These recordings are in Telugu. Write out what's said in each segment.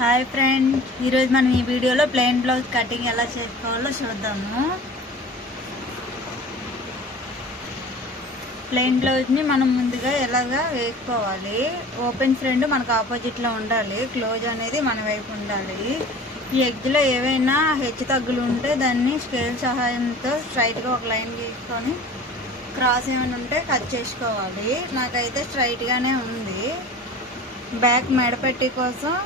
హాయ్ ఫ్రెండ్, ఈరోజు మనం ఈ వీడియోలో ప్లెయిన్ బ్లౌజ్ కటింగ్ ఎలా చేసుకోవాలో చూద్దాము. ప్లెయిన్ బ్లౌజ్ని మనం ముందుగా ఎలాగా వేసుకోవాలి. ఓపెన్ ఫ్రంట్ మనకు ఆపోజిట్లో ఉండాలి, క్లోజ్ అనేది మన వైపు ఉండాలి. ఈ ఎడ్జ్లో ఏవైనా హెచ్చు తగ్గులు ఉంటే దాన్ని స్కేల్ సహాయంతో స్ట్రైట్గా ఒక లైన్ గీసుకొని క్రాస్ ఏమైనా ఉంటే కట్ చేసుకోవాలి. నాకైతే స్ట్రైట్గానే ఉంది. బ్యాక్ మెడపెట్టి కోసం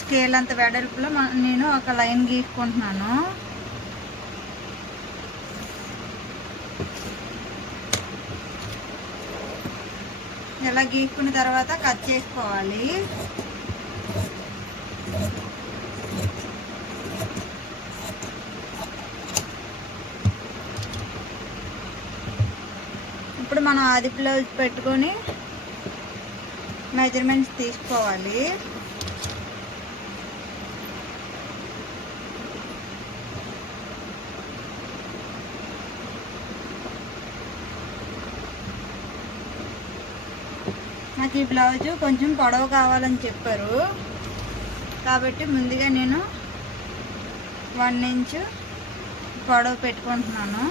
స్కేల్ అంత వెడల్పులో నేను ఒక లైన్ గీసుకుంటున్నాను. ఇలా గీసుకున్న తర్వాత కట్ చేసుకోవాలి. ఇప్పుడు మనం ఆది బ్లౌజ్ పెట్టుకొని మెజర్మెంట్స్ తీసుకోవాలి. నాకు ఈ బ్లౌజు కొంచెం పొడవు కావాలని చెప్పారు కాబట్టి ముందుగా నేను 1 ఇంచు పొడవు పెట్టుకుంటున్నాను.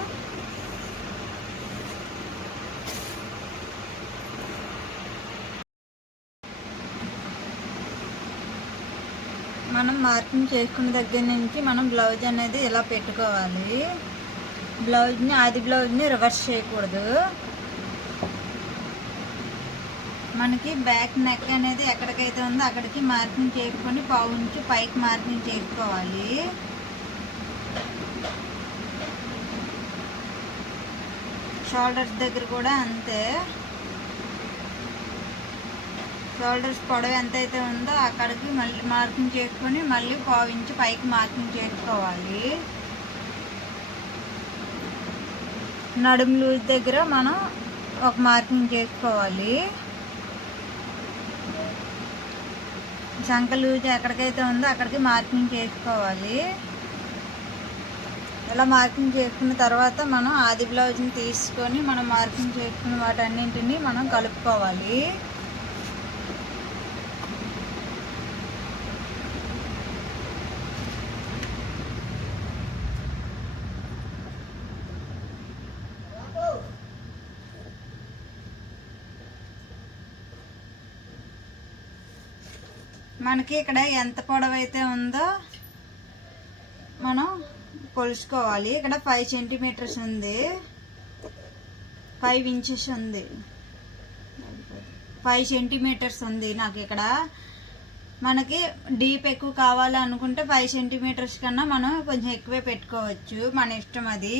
మనం మార్కింగ్ చేసుకున్న దగ్గర నుంచి మనం బ్లౌజ్ అనేది ఇలా పెట్టుకోవాలి. బ్లౌజ్ని ఆది బ్లౌజ్ని రివర్స్ చేయకూడదు. మనకి బ్యాక్ నెక్ అనేది ఎక్కడికైతే ఉందో అక్కడికి మార్కింగ్ చేసుకొని పావు ఇంచు పైకి మార్కింగ్ చేసుకోవాలి. షోల్డర్స్ దగ్గర కూడా అంతే. షోల్డర్స్ పొడవు ఎంతైతే ఉందో అక్కడికి మళ్ళీ మార్కింగ్ చేసుకొని మళ్ళీ పావు ఇంచు పైకి మార్కింగ్ చేసుకోవాలి. నడుము లూజ్ దగ్గర మనం ఒక మార్కింగ్ చేసుకోవాలి. చంక లూజ్ ఎక్కడికైతే ఉందో అక్కడికి మార్కింగ్ చేసుకోవాలి. ఇలా మార్కింగ్ చేసుకున్న తర్వాత మనం ఆది బ్లౌజ్ని తీసుకొని మనం మార్కింగ్ చేసుకున్న వాటన్నింటినీ మనం కలుపుకోవాలి. మనకి ఇక్కడ ఎంత పొడవు అయితే ఉందో మనం కొలుచుకోవాలి. ఇక్కడ 5 సెంటీమీటర్స్ ఉంది, 5 ఇంచెస్ ఉంది, 5 సెంటీమీటర్స్ ఉంది నాకు ఇక్కడ. మనకి డీప్ ఎక్కువ కావాలి అనుకుంటే 5 సెంటీమీటర్స్ కన్నా మనం కొంచెం ఎక్కువే పెట్టుకోవచ్చు, మన ఇష్టం అది.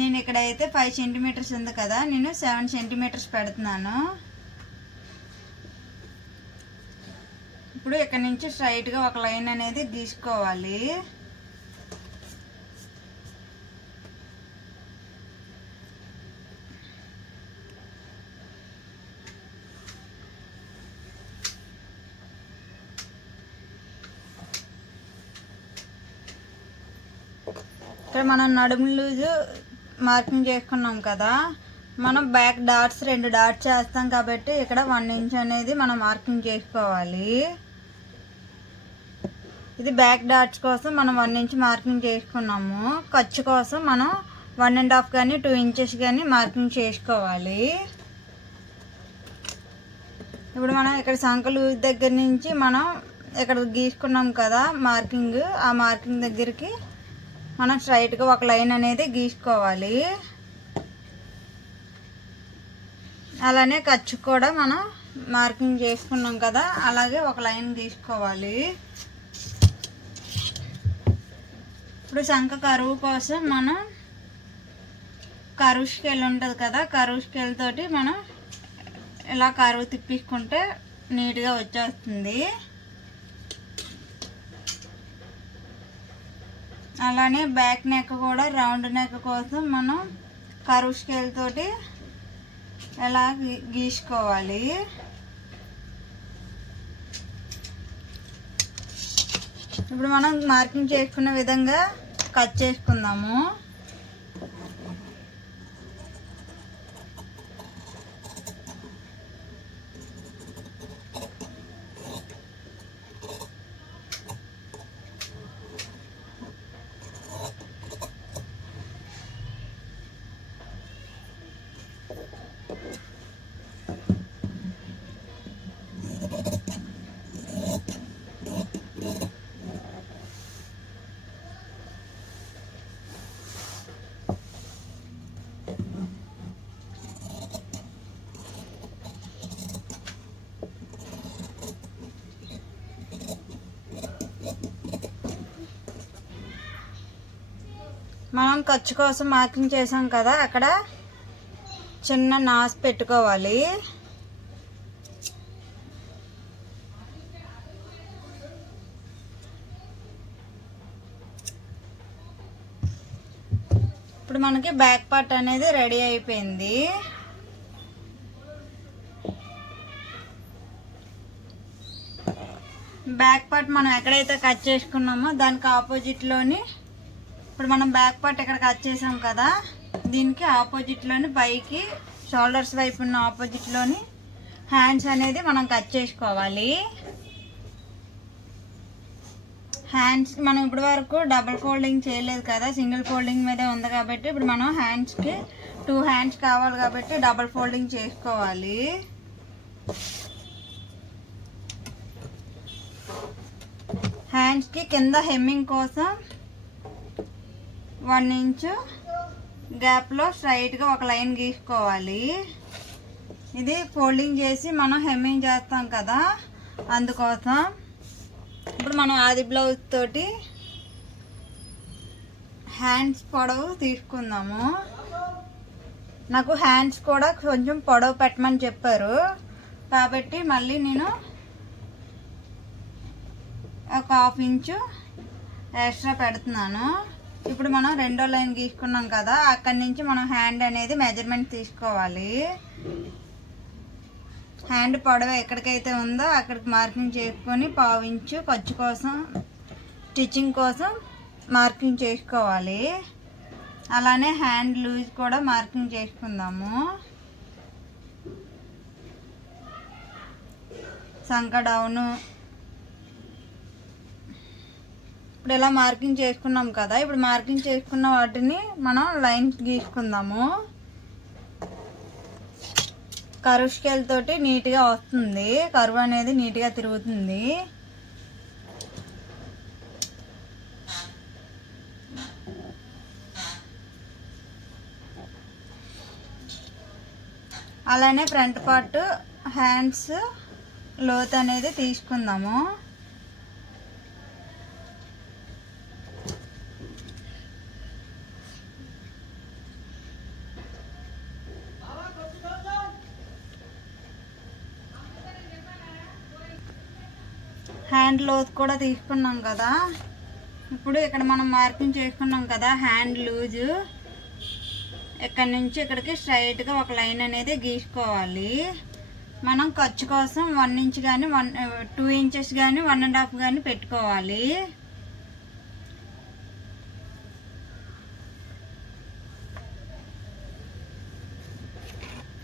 నేను ఇక్కడైతే 5 సెంటీమీటర్స్ ఉంది కదా, నేను 7 సెంటీమీటర్స్ పెడుతున్నాను. ఇప్పుడు ఇక్కడ నుంచి స్ట్రైట్గా ఒక లైన్ అనేది గీసుకోవాలి. ఇక్కడ మనం నడుము లూజు మార్కింగ్ చేసుకున్నాం కదా, మనం బ్యాక్ డాట్స్ 2 డాట్స్ చేస్తాం కాబట్టి ఇక్కడ 1 ఇంచ్ అనేది మనం మార్కింగ్ చేసుకోవాలి. ఇది బ్యాక్ డాట్స్ కోసం మనం 1 ఇంచ్ మార్కింగ్ చేసుకున్నాము. ఖర్చు కోసం మనం 1.5 కానీ 2 ఇంచెస్ కానీ మార్కింగ్ చేసుకోవాలి. ఇప్పుడు మనం ఇక్కడ సంక లూజ్ దగ్గర నుంచి మనం ఇక్కడ గీసుకున్నాం కదా మార్కింగ్, ఆ మార్కింగ్ దగ్గరికి మనం స్ట్రైట్గా ఒక లైన్ అనేది గీసుకోవాలి. అలానే ఖర్చు కూడా మనం మార్కింగ్ చేసుకున్నాం కదా, అలాగే ఒక లైన్ గీసుకోవాలి. ఇప్పుడు సంక కరువు కోసం మనం కరువు స్కేల్ ఉంటుంది కదా, కరువు స్కేల్ తోటి మనం ఇలా కరువు తిప్పించుకుంటే నీట్గా వచ్చేస్తుంది. అలానే బ్యాక్ నెక్ కూడా రౌండ్ నెక్ కోసం మనం కరువు స్కేల్ తోటి ఎలా గీసుకోవాలి. ఇప్పుడు మనం మార్కింగ్ చేసుకున్న విధంగా కట్ చేసుకుందాము. మనం ఖర్చు కోసం మార్కింగ్ చేసాం కదా, అక్కడ చిన్న నాస్ పెట్టుకోవాలి. ఇప్పుడు మనకి బ్యాక్ పార్ట్ అనేది రెడీ అయిపోయింది. బ్యాక్ పార్ట్ మనం ఎక్కడైతే కట్ చేసుకున్నామో దానికి ఆపోజిట్లోని, ఇప్పుడు మనం బ్యాక్ పార్ట్ ఎక్కడ కట్ చేసాం కదా, దీనికి ఆపోజిట్లోని పైకి షోల్డర్స్ వైపు ఉన్న ఆపోజిట్లోని హ్యాండ్స్ అనేది మనం కట్ చేసుకోవాలి. హ్యాండ్స్ మనం ఇప్పటి వరకు డబుల్ ఫోల్డింగ్ చేయలేదు కదా, సింగిల్ ఫోల్డింగ్ మీదే ఉంది కాబట్టి ఇప్పుడు మనం హ్యాండ్స్కి 2 హ్యాండ్స్ కావాలి కాబట్టి డబుల్ ఫోల్డింగ్ చేసుకోవాలి. హ్యాండ్స్కి కింద హెమ్మింగ్ కోసం 1 ఇంచు గ్యాప్లో స్ట్రైట్గా ఒక లైన్ గీసుకోవాలి. ఇది ఫోల్డింగ్ చేసి మనం హెమ్మింగ్ చేస్తాం కదా, అందుకోసం. ఇప్పుడు మనం ఆది బ్లౌజ్ తోటి హ్యాండ్స్ పొడవు తీసుకుందాము. నాకు హ్యాండ్స్ కూడా కొంచెం పొడవు పెట్టమని చెప్పారు కాబట్టి మళ్ళీ నేను ఒక 1/2 ఇంచు ఎక్స్ట్రా పెడుతున్నాను. ఇప్పుడు మనం రెండో లైన్ గీసుకున్నాం కదా, అక్కడి నుంచి మనం హ్యాండ్ అనేది మెజర్మెంట్ తీసుకోవాలి. హ్యాండ్ పొడవు ఎక్కడికైతే ఉందో అక్కడికి మార్కింగ్ చేసుకొని 1/2 ఇంచు ఖర్చు కోసం, స్టిచ్చింగ్ కోసం మార్కింగ్ చేసుకోవాలి. అలానే హ్యాండ్ లూజ్ కూడా మార్కింగ్ చేసుకుందాము. సంక డౌను ఇప్పుడు ఇలా మార్కింగ్ చేసుకున్నాం కదా, ఇప్పుడు మార్కింగ్ చేసుకున్న వాటిని మనం లైన్స్ గీసుకుందాము. కర్వ్ స్కేల్ తోటి నీట్గా వస్తుంది, కర్వ్ అనేది నీట్గా తిరుగుతుంది. అలానే ఫ్రంట్ పార్ట్ హ్యాండ్స్ లోత్ అనేది తీసుకుందాము. హ్యాండ్ లోత్ కూడా తీసుకున్నాం కదా, ఇప్పుడు ఇక్కడ మనం మార్కింగ్ చేసుకున్నాం కదా హ్యాండ్ లూజు, ఇక్కడ నుంచి ఇక్కడికి స్ట్రైట్గా ఒక లైన్ అనేది గీసుకోవాలి. మనం ఖర్చు కోసం 1 ఇంచ్ కానీ 2 ఇంచెస్ కానీ 1.5 కానీ పెట్టుకోవాలి.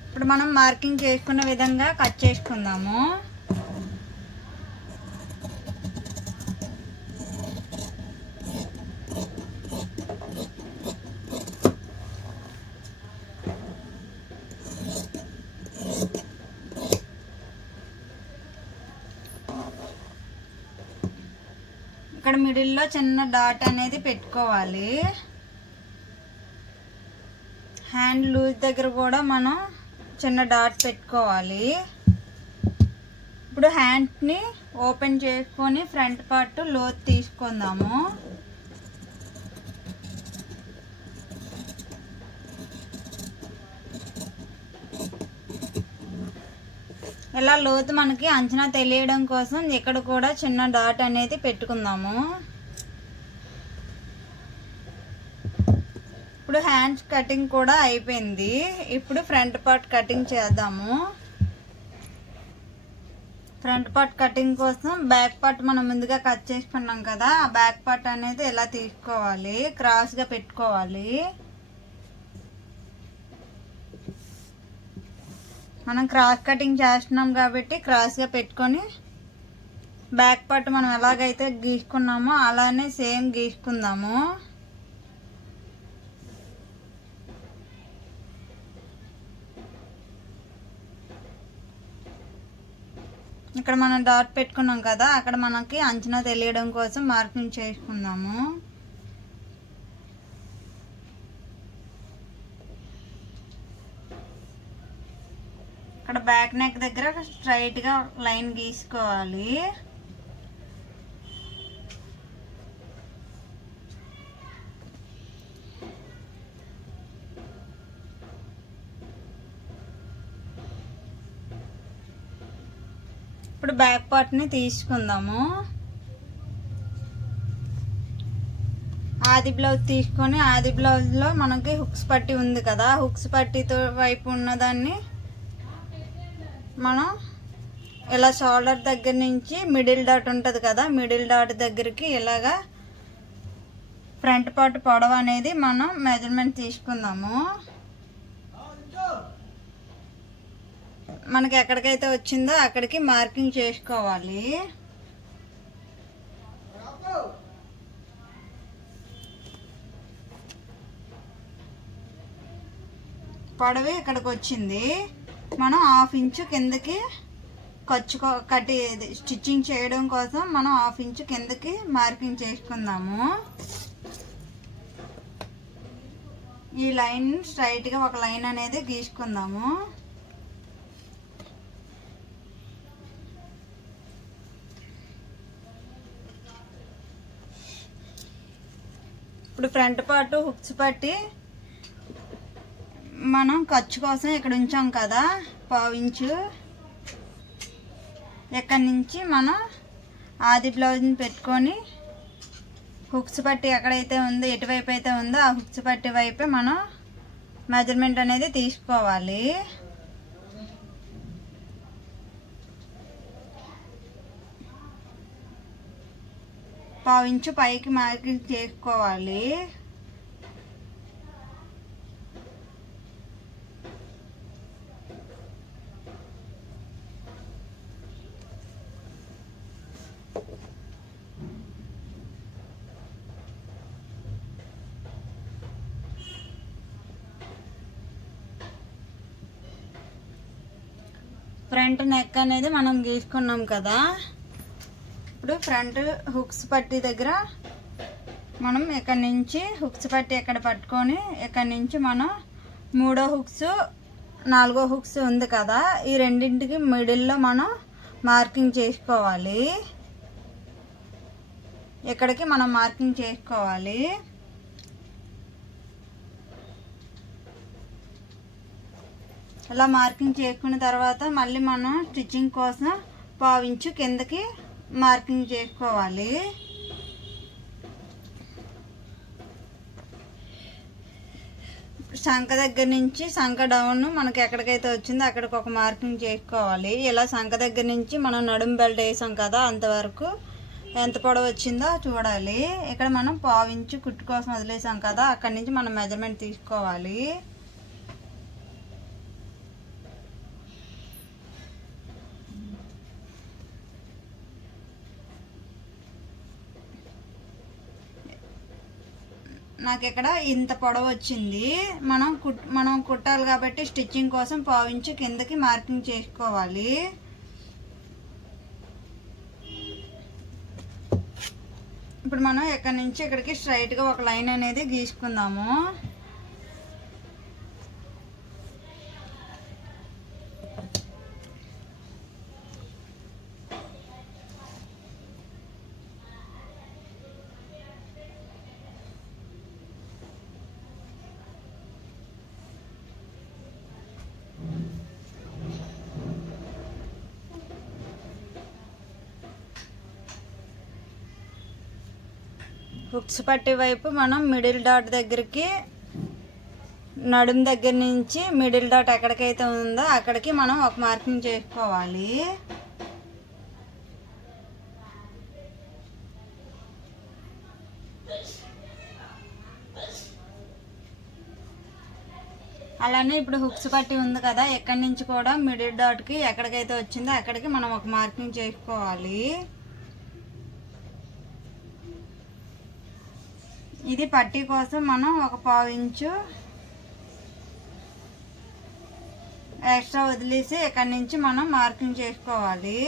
ఇప్పుడు మనం మార్కింగ్ చేసుకున్న విధంగా కట్ చేసుకుందాము. ఇక్కడ మిడిల్లో చిన్న డాట్ అనేది పెట్టుకోవాలి. హ్యాండ్ లూజ్ దగ్గర కూడా మనం చిన్న డాట్ పెట్టుకోవాలి. ఇప్పుడు హ్యాండ్ని ఓపెన్ చేసుకొని ఫ్రంట్ పార్ట్ లోత్ తీసుకుందాము. ఇలా లోతు మనకి అంచనా తెలియడం కోసం ఇక్కడ కూడా చిన్న డాట్ అనేది పెట్టుకుందాము. ఇప్పుడు హ్యాండ్స్ కటింగ్ కూడా అయిపోయింది. ఇప్పుడు ఫ్రంట్ పార్ట్ కటింగ్ చేద్దాము. ఫ్రంట్ పార్ట్ కటింగ్ కోసం బ్యాక్ పార్ట్ మనం ముందుగా కట్ చేసుకున్నాం కదా, ఆ బ్యాక్ పార్ట్ అనేది ఇలా తీసుకోవాలి, క్రాస్గా పెట్టుకోవాలి. మనం క్రాస్ కటింగ్ చేస్తున్నాం కాబట్టి క్రాస్గా పెట్టుకొని బ్యాక్ పార్ట్ మనం ఎలాగైతే గీసుకున్నామో అలానే సేమ్ గీసుకుందాము. ఇక్కడ మనం డాట్ పెట్టుకున్నాం కదా, అక్కడ మనకి అంచనా తెలియడం కోసం మార్కింగ్ చేసుకుందాము. ఇక్కడ బ్యాక్ నెక్ దగ్గర స్ట్రైట్గా లైన్ గీసుకోవాలి. ఇప్పుడు బ్యాక్ పార్ట్ని తీసుకుందాము. ఆది బ్లౌజ్ తీసుకొని ఆది బ్లౌజ్లో మనకి హుక్స్ పట్టి ఉంది కదా, హుక్స్ పట్టితో వైపు ఉన్నదాన్ని మనం ఇలా షోల్డర్ దగ్గర నుంచి మిడిల్ డాట్ ఉంటుంది కదా, మిడిల్ డాట్ దగ్గరికి ఇలాగా ఫ్రంట్ పార్ట్ పొడవు అనేది మనం మెజర్మెంట్ తీసుకుందాము. మనకి ఎక్కడికైతే వచ్చిందో అక్కడికి మార్కింగ్ చేసుకోవాలి. పొడవు ఇక్కడికి వచ్చింది. మనం 1/2 ఇంచు కిందకి స్టిచ్చింగ్ చేయడం కోసం మనం 1/2 ఇంచు కిందకి మార్కింగ్ చేసుకుందాము. ఈ లైన్ స్ట్రైట్గా ఒక లైన్ అనేది గీసుకుందాము. ఇప్పుడు ఫ్రంట్ పార్ట్ హుక్స్ పట్టి మనం ఖర్చు కోసం ఇక్కడ ఉంచాం కదా 1/2 ఇంచు, ఎక్కడి నుంచి మనం ఆది బ్లౌజ్ని పెట్టుకొని హుక్స్ పట్టి ఎక్కడైతే ఉందో ఎటువైపు అయితే ఉందో ఆ హుక్స్ పట్టి వైపే మనం మెజర్మెంట్ అనేది తీసుకోవాలి. పావు ఇంచు పైకి మార్కింగ్ చేసుకోవాలి. ఫ్రంట్ నెక్ అనేది మనం గీసుకున్నాం కదా, ఇప్పుడు ఫ్రంట్ హుక్స్ పట్టి దగ్గర మనం ఇక్కడ నుంచి హుక్స్ పట్టి ఎక్కడ పట్టుకొని ఇక్కడి నుంచి మనం 3వ హుక్స్ 4వ హుక్స్ ఉంది కదా, ఈ రెండింటికి మిడిల్లో మనం మార్కింగ్ చేసుకోవాలి. ఇక్కడికి మనం మార్కింగ్ చేసుకోవాలి. ఇలా మార్కింగ్ చేసుకున్న తర్వాత మళ్ళీ మనం స్టిచ్చింగ్ కోసం 1/2 ఇంచు కిందకి మార్కింగ్ చేసుకోవాలి. సంఖ దగ్గర నుంచి సంఖ డౌన్ మనకి ఎక్కడికైతే వచ్చిందో అక్కడికి ఒక మార్కింగ్ చేసుకోవాలి. ఇలా సంఖ దగ్గర నుంచి మనం నడుము బెల్ట్ వేసాం కదా, అంతవరకు ఎంత పొడవు వచ్చిందో చూడాలి. ఇక్కడ మనం 1/2 ఇంచు కుట్టు కోసం వదిలేసాం కదా, అక్కడి నుంచి మనం మెజర్మెంట్ తీసుకోవాలి. నాకు ఇక్కడ ఇంత పొడవు వచ్చింది. మనం కుట్టాలి కాబట్టి స్టిచ్చింగ్ కోసం 1/2 ఇంచు కిందకి మార్కింగ్ చేసుకోవాలి. ఇప్పుడు మనం ఇక్కడ నుంచి ఇక్కడికి స్ట్రైట్గా ఒక లైన్ అనేది గీసుకుందాము. హుక్స్ పట్టి వైపు మనం మిడిల్ డాట్ దగ్గరికి నడుము దగ్గర నుంచి మిడిల్ డాట్ ఎక్కడికైతే ఉందో అక్కడికి మనం ఒక మార్కింగ్ చేసుకోవాలి. అలానే ఇప్పుడు హుక్స్ పట్టి ఉంది కదా, ఎక్కడి నుంచి కూడా మిడిల్ డాట్కి ఎక్కడికైతే వచ్చిందో అక్కడికి మనం ఒక మార్కింగ్ చేసుకోవాలి. ఇది పట్టీ కోసం మనం ఒక 1/2 ఇంచు ఎక్స్ట్రా వదిలేసి ఇక్కడి నుంచి మనం మార్కింగ్ చేసుకోవాలి.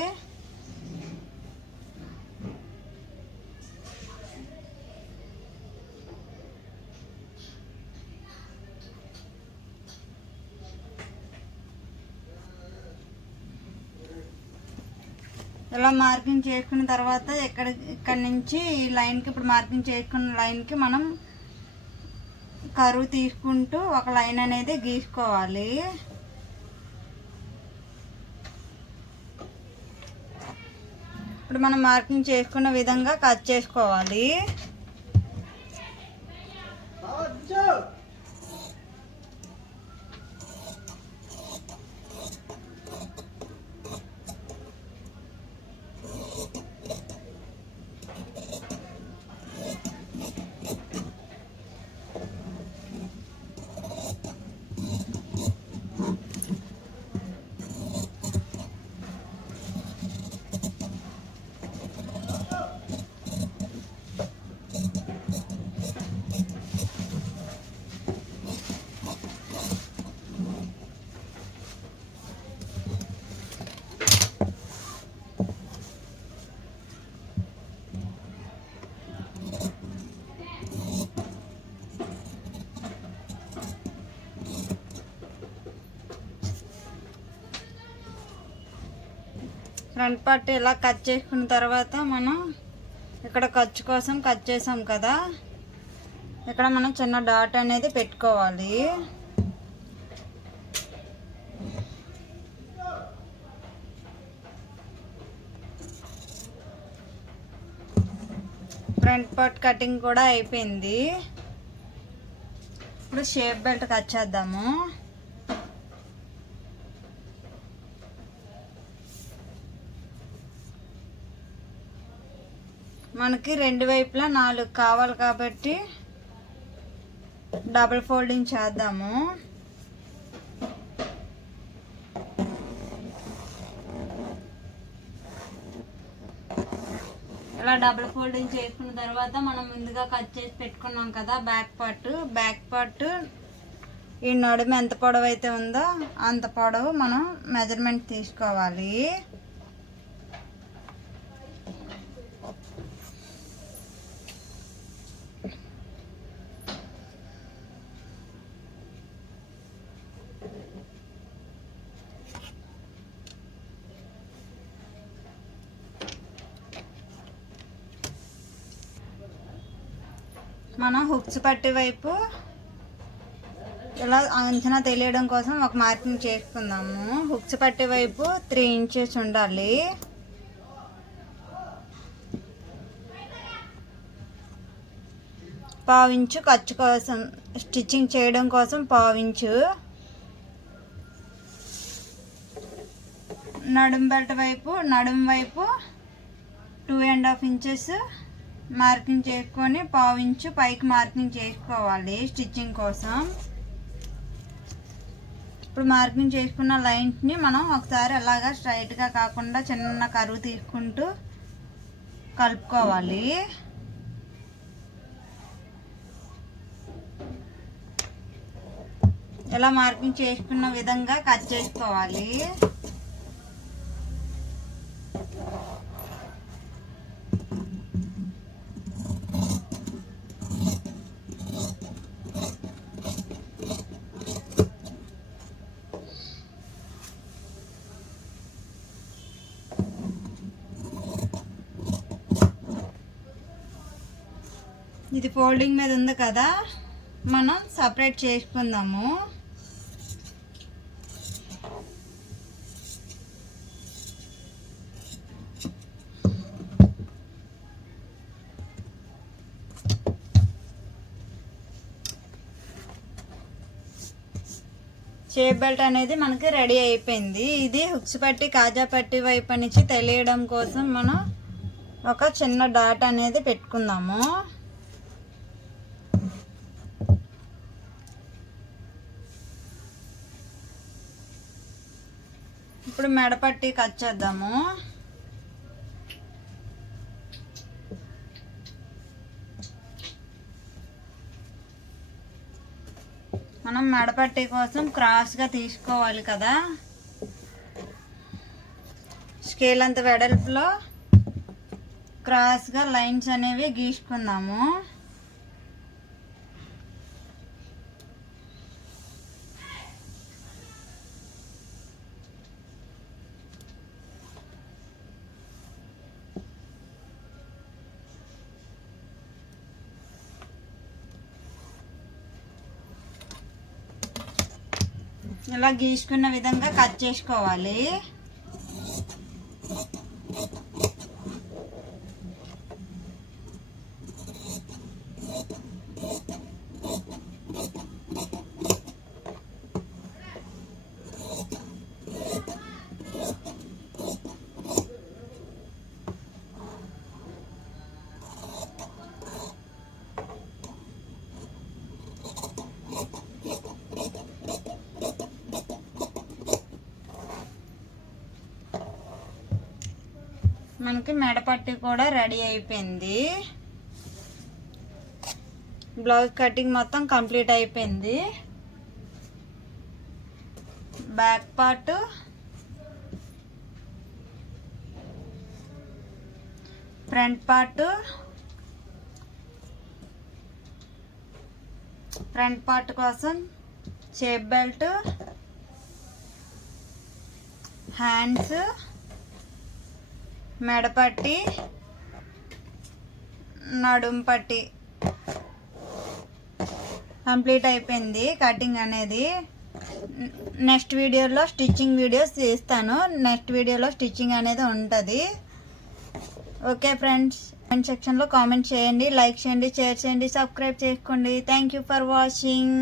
ఇలా మార్కింగ్ చేసుకున్న తర్వాత ఇక్కడ నుంచి ఈ లైన్కి ఇప్పుడు మార్కింగ్ చేసుకున్న లైన్కి మనం కరువు తీసుకుంటూ ఒక లైన్ అనేది గీసుకోవాలి. ఇప్పుడు మనం మార్కింగ్ చేసుకున్న విధంగా కట్ చేసుకోవాలి. ఫ్రంట్ పార్ట్ ఇలా కట్ చేసుకున్న తర్వాత మనం ఇక్కడ ఖర్చు కోసం కట్ చేసాం కదా, ఇక్కడ మనం చిన్న డాట్ అనేది పెట్టుకోవాలి. ఫ్రంట్ పార్ట్ కటింగ్ కూడా అయిపోయింది. ఇప్పుడు షేప్ బెల్ట్ కట్ చేద్దాము. మనకి రెండు వైపులా 4 కావాలి కాబట్టి డబుల్ ఫోల్డింగ్ చేద్దాము. ఇలా డబుల్ ఫోల్డింగ్ చేసుకున్న తర్వాత మనం ముందుగా కట్ చేసి పెట్టుకున్నాం కదా బ్యాక్ పార్ట్ ఈ నడుము ఎంత పొడవు అయితే ఉందో అంత పొడవు మనం మెజర్మెంట్ తీసుకోవాలి. మనం హుక్స్ పట్టి వైపు ఇలా అంచనా తెలియడం కోసం ఒక మార్కింగ్ చేసుకుందాము. హుక్స్ పట్టి వైపు 3 ఇంచెస్ ఉండాలి. పావించు ఖర్చు కోసం స్టిచ్చింగ్ చేయడం కోసం పావించు. నడుం వైపు 2.5 ఇంచెస్ మార్కింగ్ చేసుకొని పావించు పైకి మార్కింగ్ చేసుకోవాలి స్టిచ్చింగ్ కోసం. ఇప్పుడు మార్కింగ్ చేసుకున్న లైన్స్ని మనం ఒకసారి అలాగా స్ట్రైట్గా కాకుండా చిన్న కరువు తీసుకుంటూ కలుపుకోవాలి. ఇలా మార్కింగ్ చేసుకున్న విధంగా కట్ చేసుకోవాలి. ఇది ఫోల్డింగ్ మీద ఉంది కదా, మనం సపరేట్ చేసుకుందాము. షేప్ బెల్ట్ అనేది మనకి రెడీ అయిపోయింది. ఇది హుక్స్ పట్టి కాజా పట్టి వైపు నుంచి తెలియడం కోసం మనం ఒక చిన్న డాట్ అనేది పెట్టుకుందాము. ఇప్పుడు మెడపట్టి కట్ చేద్దాము. మనం మెడపట్టి కోసం క్రాస్గా తీసుకోవాలి కదా, స్కేల్ అంత వెడల్పులో క్రాస్గా లైన్స్ అనేవి గీసుకుందాము. ఇలా గీసుకున్న విధంగా కట్ చేసుకోవాలి. మనకి మెడపట్టి కూడా రెడీ అయిపోయింది. బ్లౌజ్ కటింగ్ మొత్తం కంప్లీట్ అయిపోయింది. Back part, front part, front part కోసం షేప్ బెల్ట్, హ్యాండ్స్, మెడపట్టి, నడుం పట్టి కంప్లీట్ అయిపోయింది కటింగ్ అనేది. నెక్స్ట్ వీడియోలో స్టిచ్చింగ్ వీడియోస్ తీస్తాను. నెక్స్ట్ వీడియోలో స్టిచ్చింగ్ అనేది ఉంటుంది. ఓకే ఫ్రెండ్స్, కామెంట్ సెక్షన్లో కామెంట్ చేయండి, లైక్ చేయండి, షేర్ చేయండి, సబ్స్క్రైబ్ చేసుకోండి. Thank you for watching.